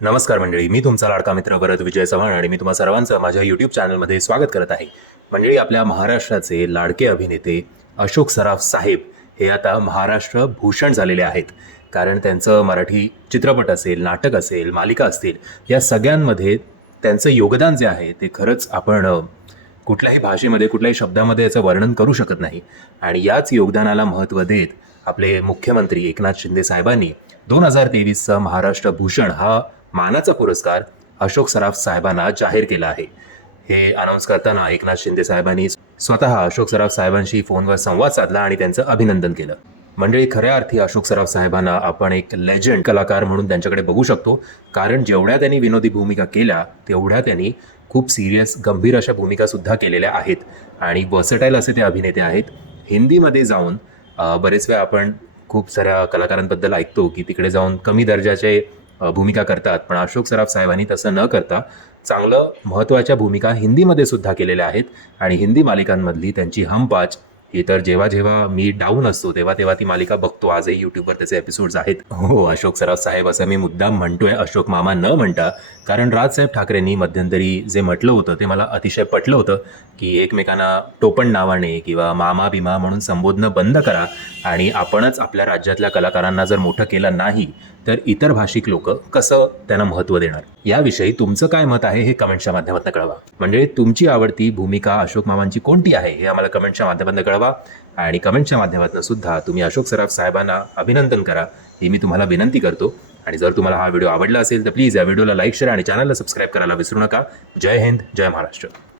नमस्कार मंडळी मी तुमचा लाडका मित्र भरत विजय चव्हाण आणि मी तुम्हा सर्वांचं माझ्या यूट्यूब चॅनलमध्ये स्वागत करत आहे. मंडळी आपल्या महाराष्ट्राचे लाडके अभिनेते अशोक सराफ साहेब हे आता महाराष्ट्र भूषण झालेले आहेत. कारण त्यांचं मराठी चित्रपट असेल नाटक असेल मालिका असतील या सगळ्यांमध्ये त्यांचं योगदान जे आहे ते खरंच आपण कुठल्याही भाषेमध्ये कुठल्याही शब्दामध्ये याचं वर्णन करू शकत नाही. आणि याच योगदानाला महत्त्व देत आपले मुख्यमंत्री एकनाथ शिंदे साहेबांनी दोन हजार तेवीसचा महाराष्ट्र भूषण हा मानाचा पुरस्कार अशोक सराफ साहेबांना जाहीर केला आहे. हे अनाऊन्स करताना एकनाथ शिंदे साहेबांनी स्वतः अशोक सराफ साहेबांशी फोनवर संवाद साधला आणि त्यांचं अभिनंदन केलं. मंडळी खऱ्या अर्थी अशोक सराफ साहेबांना आपण एक लेजंड कलाकार म्हणून त्यांच्याकडे बघू शकतो. कारण जेवढ्या त्यांनी विनोदी भूमिका केल्या तेवढ्या त्यांनी खूप सिरियस गंभीर अशा भूमिका सुद्धा केलेल्या आहेत. आणि वर्सटाईल असे ते अभिनेते आहेत. हिंदीमध्ये जाऊन बरेच वेळा आपण खूप साऱ्या कलाकारांबद्दल ऐकतो की तिकडे जाऊन कमी दर्जाचे भूमिका करतात. पण अशोक सराफ साहेबांनी तसं न करता चांगलं महत्त्वाच्या भूमिका हिंदीमध्ये सुद्धा केलेल्या आहेत आणि हिंदी मालिकांमधली त्यांची हमपाच ही तर जेव्हा जेव्हा मी डाऊन असतो तेव्हा तेव्हा ती मालिका बघतो. आजही युट्यूबवर त्याचे एपिसोड्स आहेत. हो अशोक सराफ साहेब असं मी मुद्दाम म्हणतोय. अशोक मामा न म्हणता कारण राजसाहेब ठाकरेंनी मध्यंतरी जे म्हटलं होतं ते मला अतिशय पटलं होतं की एकमेकांना टोपण नावाने किंवा मामा बिमा म्हणून संबोधणं बंद करा आणि आपणच आपल्या राज्यातल्या कलाकारांना जर मोठं केलं नाही तर इतर भाषिक लोक कसं त्यांना महत्त्व देणार? याविषयी तुमचं काय मत आहे हे कमेंटच्या माध्यमातून कळवा. म्हणजे तुमची आवडती भूमिका अशोक मामांची कोणती आहे हे आम्हाला कमेंटच्या माध्यमातून कळवा. आणि कमेंटच्या माध्यमातून सुद्धा तुम्ही अशोक सराफ साहेबांना अभिनंदन करा. ही मी तुम्हाला विनंती करतो. आणि जर तुम्हाला हा व्हिडिओ आवडला असेल तर प्लीज या व्हिडिओला लाईक शेअर आणि चॅनलला सबस्क्राईब करायला विसरू नका. जय हिंद जय महाराष्ट्र.